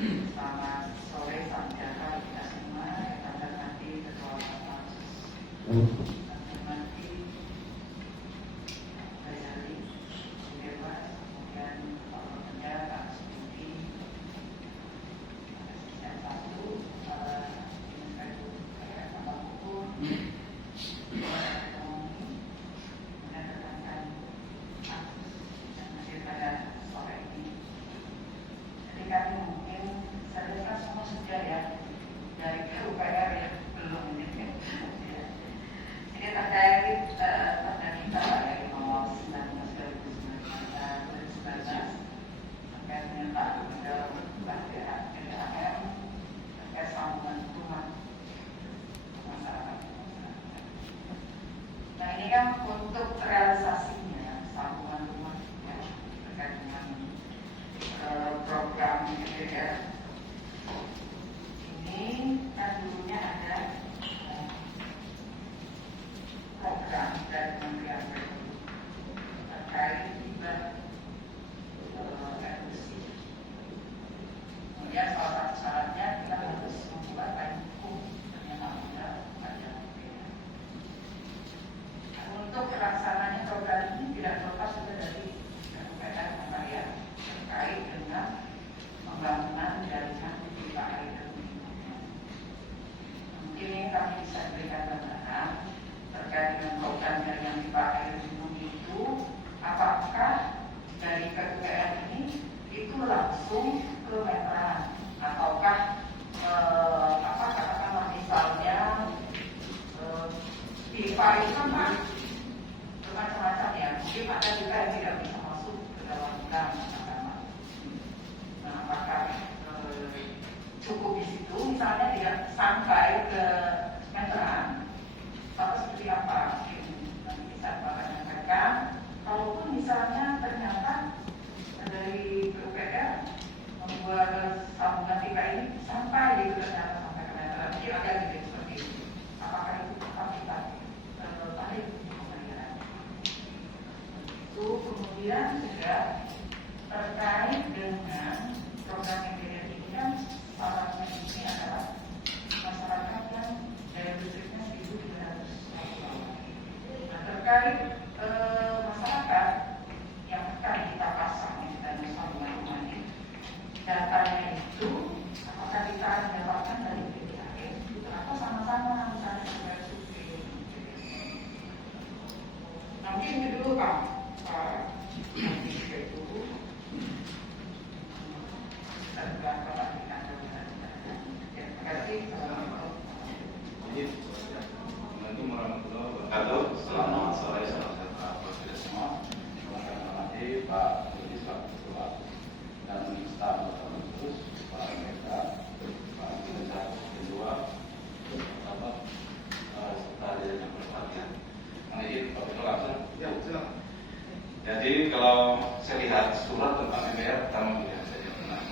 Selamat sore, salam sejahtera kita semua. Kita hormati Ketua Pansus, hormati Pak Jali, Dewas, kemudian Pak Pemuda, Pak Suti, Asisten 1, Inspektur Tambang Hukum, Ekonomi, kemudian rekan-rekan Pansus yang hadir pada sore ini. Jadi kami mungkin saya kan semua sudah ya dari PUPR ya belum ini. Jadi terkait pada kita dari nomor 19/2019 terkait dengan Pak PDAM terkait sambungan rumah masyarakat. Nah ini kan untuk realisasinya sambungan rumah ya terkait dengan program PDR ini kan dulunya ada program dari Kementerian PU terkait hibah reduksi. Kemudian salah satu syaratnya kita harus membuat payung hukum yang ada pada PDR. Untuk pelaksananya program ini tidak terlepas juga dari PUPR ya terkait dengan pembangunan jaringan pipa air dan minum. Mungkin ini kami bisa berikan gambaran terkait dengan program jaringan pipa air dan minum itu, apakah dari PUPR ini itu langsung ke meteran ataukah katakanlah misalnya pipa itu kan macam-macam ya, mungkin ada juga yang tidak bisa masuk ke dalam gang. Nah, apakah cukup di situ misalnya tidak sampai ke meteran atau seperti apa? Nanti bisa Bapak nyampaikan. Kalaupun misalnya ternyata dari PUPR membuat sambungan pipa ini sampai gitu ternyata sampai ke meteran, mungkin ada gitu seperti itu. Apakah itu tetap kita balik pembayaran? Itu kemudian juga terkait dengan program PDR ini kan syaratnya ini adalah masyarakat yang daya listriknya 1.300 Nah terkait masyarakat yang akan kita pasang kita sambungan rumah ini, datanya itu apakah kita mendapatkan dari PDR atau sama-sama misalnya sebagai survei. Nah mungkin itu dulu Pak. Nanti itu terima kasih. Assalamualaikum warahmatullahi wabarakatuh. Selamat sore, salam sejahtera buat kita semua. Terima kasih Pak Yudis, Pak Ketua dan staf terus Pak Mereka, Pak Ketua Kedua, Bapak serta jajaran perhatian. Nah ini Pak Ketua langsung. Ya, silakan. Jadi kalau saya lihat surat tentang MBR pertama ya saja pernah.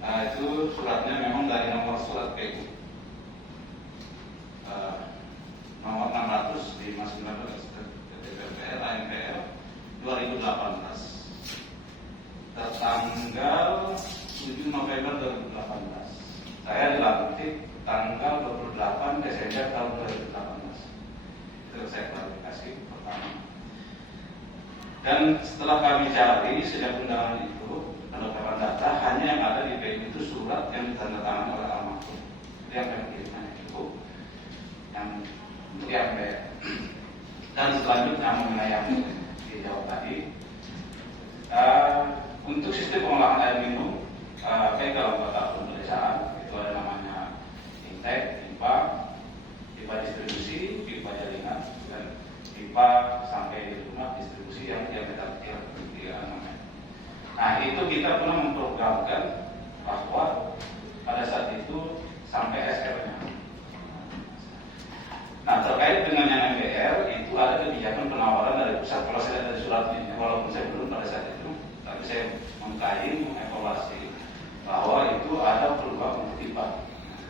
Nah itu suratnya memang dari nomor surat PU nomor 600 di Mas 19 DPR AMPR 2018 tertanggal 7 November 2018. Saya dilantik tanggal 28 Desember tahun 2018. Itu saya klarifikasi pertama. Dan setelah kami cari sejak undangan itu penetapan data hanya yang ada di PU itu surat yang ditandatangani oleh almarhum. Itu yang kami kirimkan itu yang untuk yang dan selanjutnya mengenai yang dijawab tadi untuk sistem pengolahan air minum dalam kota pemeriksaan itu ada namanya intake, pipa distribusi, pipa jaringan dan pipa sampai di rumah distribusi yang diameter 3 meter. Nah itu kita pernah memprogramkan bahwa pada saat itu sampai SR-nya. Nah terkait dengan yang MBR itu ada kebijakan penawaran dari pusat. Kalau saya dari suratnya, walaupun saya belum pada saat itu, tapi saya mengkaji, mengevaluasi bahwa itu ada peluang untuk pipa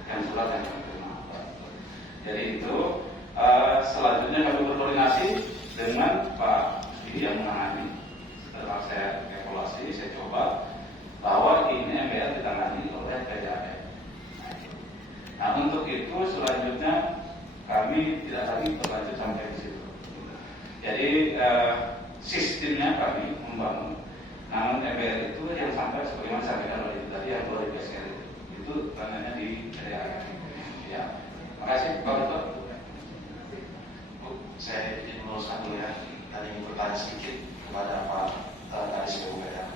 yang surat yang terima. Jadi itu selanjutnya kami berkoordinasi dengan Pak Sudi yang menangani. Setelah saya evaluasi, saya coba bahwa ini MBR ditangani oleh itu selanjutnya kami tidak lagi berlanjut sampai di situ. Jadi sistemnya kami membangun, namun MBR itu yang sampai sebagaimana sampaikan oleh itu tadi yang keluar di PSR itu ranahnya di daerah. Ya, makasih Pak Ketua. Bu, saya ingin meluruskan dulu ya, dan ingin bertanya sedikit kepada Pak Kadis PUPR.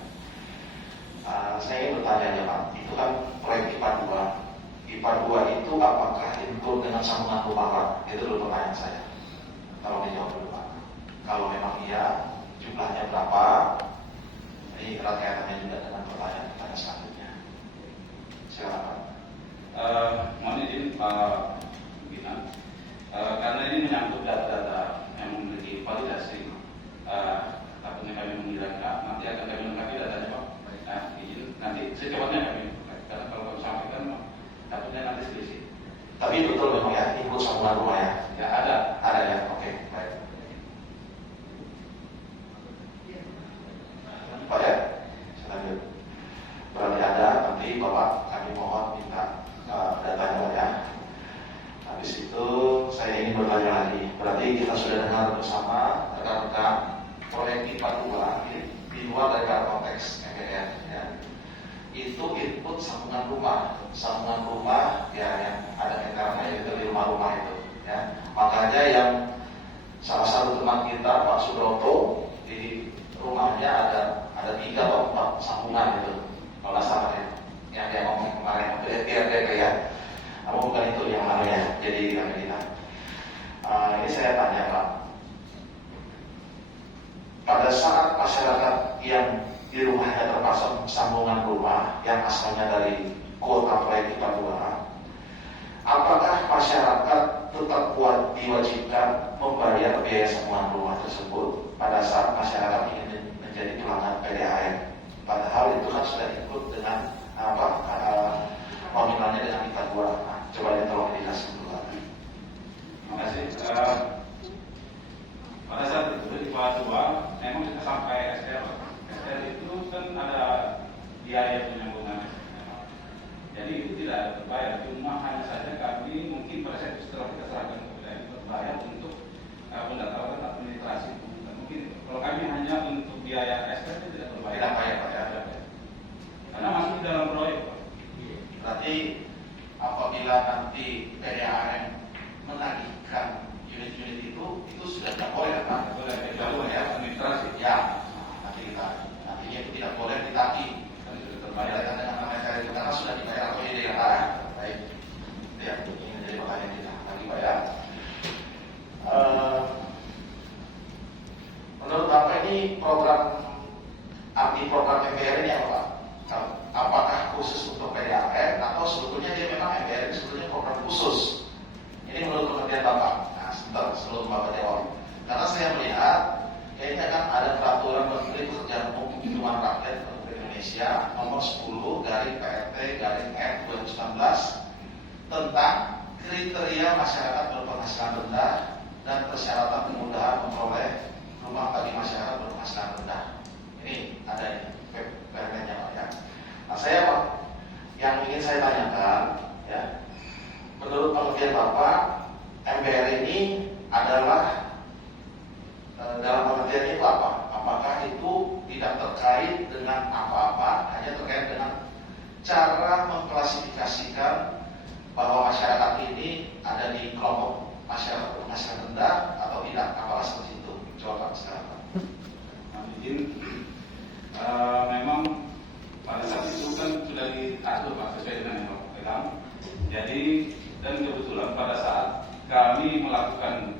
Saya ingin bertanya ya Pak, itu kan proyek IPA 2. IPA 2 itu apakah include dengan sambungan rumah Pak? Itu dulu pertanyaan saya. Tolong dijawab dulu Pak. Kalau memang iya, jumlahnya berapa? Ini erat kaitannya juga dengan pertanyaan selanjutnya. Silakan Pak. Mohon izin Pak Bina, karena ini menyangkut data-data yang memiliki validasi, takutnya kami mengira nanti akan kami lengkapi datanya Pak. Nah, izin nanti secepatnya kami, karena kalau kami sampaikan takutnya nanti selisih. Tapi betul memang ya, ikut sambungan rumah ya? Ya ada ya, oke, baik. Pak ya, saya lanjut. Berarti ada, nanti Bapak kami mohon minta datanya Pak ya. Habis itu saya ingin bertanya lagi. Berarti kita sudah dengar bersama rekan-rekan proyek IPA 2 ini di luar dari konteks MBR ya. Itu input sambungan rumah ya, yang ada meterannya itu di rumah-rumah itu ya. Makanya yang salah satu teman kita Pak Subroto di rumahnya ada 3 atau 4 sambungan itu kalau nggak salah ya, yang dia ngomong kemarin PRDP ya. Namun bukan itu yang namanya jadi kami kita. Ini saya tanya Pak, pada saat masyarakat yang di rumahnya terpasang sambungan rumah yang asalnya dari kuota proyek IPA 2, apakah masyarakat tetap diwajibkan membayar biaya sambungan rumah tersebut pada saat masyarakat ingin menjadi pelanggan PDAM? Padahal itu kan sudah ikut dengan nominalnya dengan IPA 2. Nah, coba tolong dikasih dulu. Terima kasih. Pada saat itu di IPA 2 memang kita sampai SL. SL itu kan ada biaya penyambungan. Jadi itu tidak terbayar. Cuma hanya saja kami mungkin pada saat itu setelah kita serahkan ke PDAM terbayar untuk pendaftaran administrasi. Mungkin kalau kami hanya untuk biaya SL itu tidak terbayar. Tidak bayar Pak ya. Karena masih di dalam proyek Pak. Berarti apabila nanti PDAM menagihkan unit-unit itu sudah tidak boleh kan? Boleh, kecuali ya administrasi. Ya, nantinya itu tidak boleh ditagih. Kami sudah terbayar. Bayar dengan namanya itu karena sudah dibayar atau tidak ya. Baik. Ya, ini menjadi pertanyaan kita lagi Pak ya. Menurut Bapak ini arti program MBR ini apa Pak? Apakah khusus untuk PDAM atau sebetulnya dia memang MBR ini sebetulnya program khusus? Ini menurut pengertian Bapak. Nah, sebentar sebelum Bapak jawab. Karena saya melihat kayaknya kan ada peraturan Menteri Pekerjaan Umum Perumahan Rakyat Republik Indonesia nomor 10/PRT/N 2019 tentang kriteria masyarakat berpenghasilan rendah dan persyaratan kemudahan memperoleh rumah bagi masyarakat berpenghasilan rendah. Ini ada permennya Pak ya. Nah, yang ingin saya tanyakan ya, menurut pengertian Bapak, MBR ini adalah dalam pengertian itu apa? Apakah itu tidak terkait dengan apa-apa, hanya terkait dengan cara mengklasifikasikan bahwa masyarakat ini ada di kelompok masyarakat berpenghasilan rendah atau tidak? Apakah seperti itu? Coba Pak silakan. Izin, memang pada saat itu kan sudah diatur Pak sesuai dengan yang Bapak pegang. Jadi dan kebetulan pada saat kami melakukan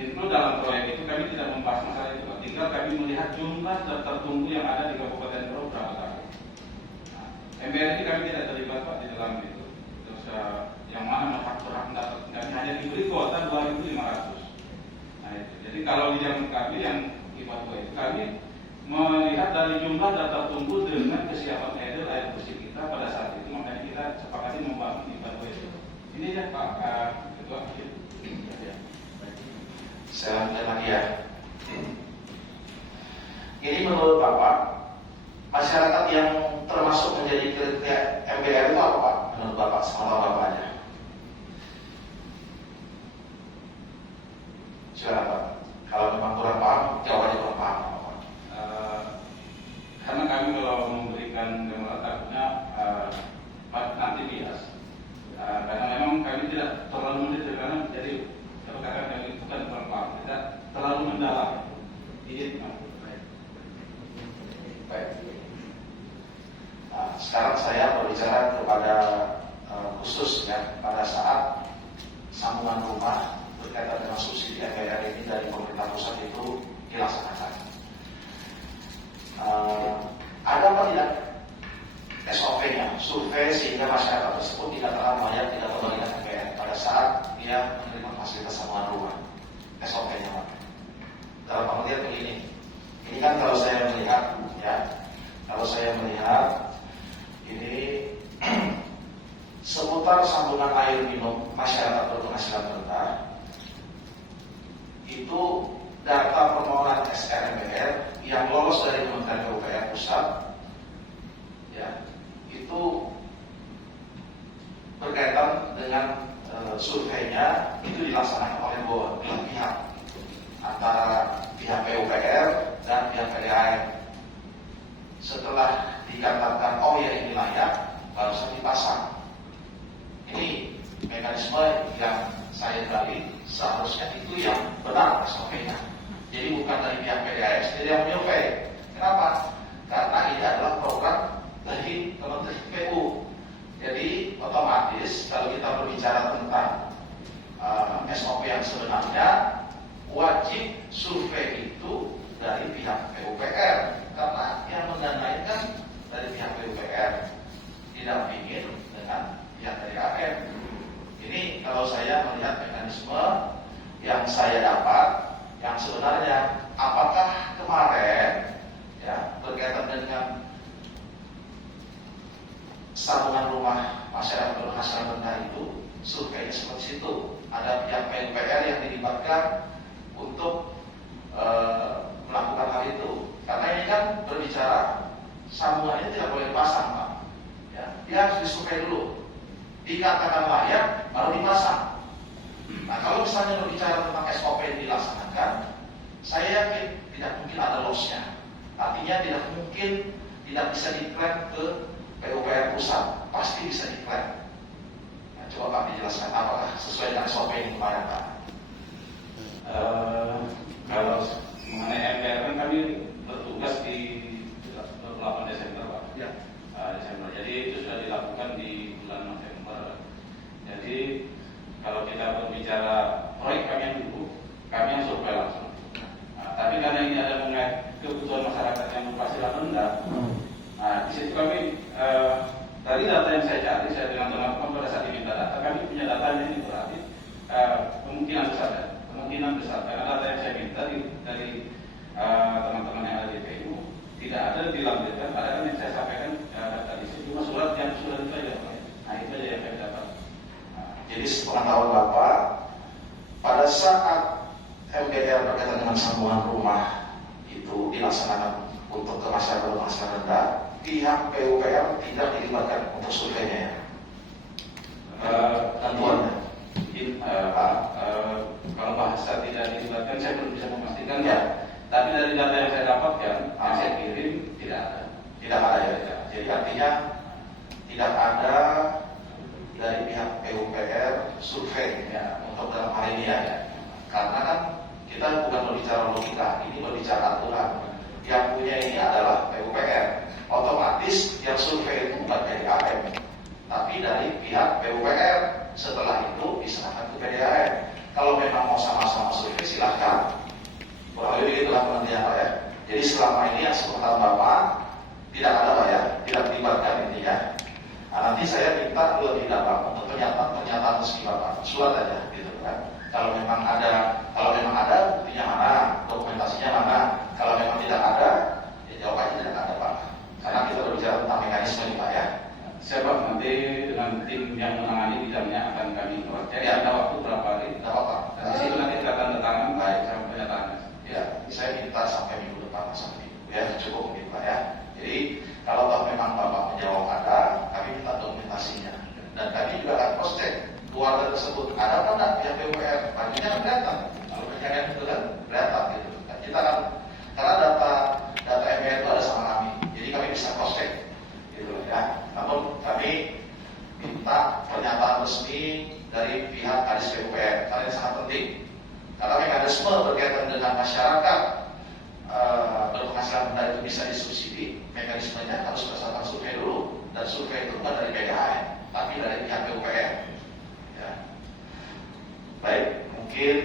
info dalam proyek itu kami tidak membahas masalah itu Pak. Tinggal kami melihat jumlah daftar tunggu yang ada di Kabupaten Berau berapa kali. Nah, MBR ini kami tidak terlibat Pak di dalam itu. Terus yang mana berhak mendapat, kami hanya diberi kuota 2.500. Nah itu. Jadi kalau di zaman kami yang IPA 2 itu kami melihat dari jumlah data tunggu dengan kesiapan air bersih kita pada saat itu, makanya kita sepakati membangun IPA 2 itu. Ini ya Pak Ketua. Saya lanjutkan lagi ya. Ini menurut Bapak, masyarakat yang termasuk menjadi kriteria MBR itu apa Pak? Menurut Bapak, sama Bapaknya. Silakan Pak. Kalau memang kurang paham, jawabannya kurang paham. Karena kami kalau memberikan gambaran takutnya nanti bias. Karena memang kami tidak terlalu mendetail, karena jadi kalau katakan kami bukan kurang paham, tidak terlalu mendalam. Izin. Baik. Nah, sekarang saya berbicara kepada khusus ya pada saat sambungan rumah berkaitan dengan subsidi MPR ini dari pemerintah pusat itu dilaksanakan. Ada apa tidak SOP-nya, survei sehingga masyarakat tersebut tidak terlalu banyak tidak kembali ke MPR pada saat dia menerima fasilitas sambungan rumah. SOP-nya Pak. Dalam pengertian begini, ini kan kalau saya melihat ya, kalau saya melihat ini seputar sambungan air minum masyarakat berpenghasilan rendah itu data permohonan SKMPR yang lolos dari Kementerian PUPR pusat ya itu berkaitan dengan surveinya itu dilaksanakan oleh dua pihak antara pihak PUPR dan pihak PDAM. Setelah dikatakan oh ya ini layak, barusan dipasang. Ini mekanisme yang saya gali seharusnya itu yang benar SOP-nya. Jadi bukan dari pihak PDAM sendiri yang menyurvei. Kenapa? Karena ini adalah program dari Kementerian PU. Jadi otomatis kalau kita berbicara tentang SOP yang sebenarnya wajib survei itu dari pihak PUPR karena yang mendanai kan dari pihak PUPR didampingin dengan pihak dari AM. Ini kalau saya melihat mekanisme yang saya dapat yang sebenarnya apakah kemarin ya berkaitan dengan sambungan rumah masyarakat berpenghasilan rendah itu surveinya seperti itu, ada pihak PUPR yang dilibatkan untuk melakukan hal itu karena ini kan berbicara sambungannya tidak boleh dipasang Pak ya, dia harus disurvei dulu dikatakan layak baru dipasang. Nah kalau misalnya berbicara tentang SOP yang dilaksanakan saya yakin tidak mungkin ada loss-nya, artinya tidak mungkin tidak bisa diklaim ke PUPR pusat, pasti bisa diklaim. Nah, coba Pak dijelaskan apakah sesuai dengan SOP ini kemarin Pak? Kalau mengenai MPR kan kami bertugas di 28 Desember Pak. Ya. Desember. Jadi itu sudah dilakukan di bulan November. Jadi kalau kita berbicara proyek kami yang dulu, kami yang survei langsung. Nah, tapi karena ini ada mengait kebutuhan masyarakat yang berpenghasilan rendah, nah di situ kami dari data yang saya cari, saya dengan teman-teman pada saat diminta data, kami punya datanya ini berarti kemungkinan besar karena data yang saya minta dari teman-teman yang ada di PU tidak ada dilampirkan, padahal yang saya sampaikan data di situ cuma surat yang sudah itu aja. Nah itu aja yang kami dapat. Jadi sepengetahuan Bapak pada saat MPR berkaitan dengan sambungan rumah itu dilaksanakan untuk ke masyarakat berpenghasilan rendah, pihak PUPR tidak dilibatkan untuk surveinya ya? Tentuannya kalau bahasa tidak dilibatkan saya belum bisa memastikan ya. Tapi dari data yang saya dapatkan, yang saya kirim tidak ada ya. Jadi artinya tidak ada dari pihak PUPR survei ya untuk dalam hal ini ya. Karena kan kita bukan berbicara logika, ini berbicara aturan. Yang punya ini adalah PUPR. Otomatis yang survei itu bukan dari AM, tapi dari pihak PUPR. Setelah itu diserahkan ke PDAM. Kalau memang mau sama-sama survei silahkan. Kurang lebih itulah pengertian Pak ya. Jadi selama ini yang sepengetahuan Bapak tidak ada Pak ya, tidak dilibatkan ini ya. Nah, nanti saya minta lebih dalam untuk pernyataan resmi Bapak, surat aja gitu kan. Kalau memang ada buktinya mana, dokumentasinya mana. Kalau memang tidak ada, ya jawabannya tidak ada Pak. Karena kita berbicara tentang mekanisme ini Pak ya. Siapa nanti dengan tim yang menangani bidangnya akan kami buat. Jadi ada waktu berapa hari? Tidak apa-apa. Dan di situ nanti kita tanda tangan Baik. sama pernyataannya. Ya, saya minta sampai minggu depan sampai minggu ya, cukup mungkin Pak ya. Jadi kalau toh memang Bapak menjawab ada, kami minta dokumentasinya. Dan kami juga akan cross check keluarga tersebut ada apa enggak pihak PUPR, paginya datang. resmi dari pihak Kadis PUPR karena ini sangat penting. Karena mekanisme berkaitan dengan masyarakat berpenghasilan rendah itu bisa disubsidi, mekanismenya harus berdasarkan survei dulu, dan survei itu bukan dari PDAM tapi dari pihak PUPR. Ya. Baik, mungkin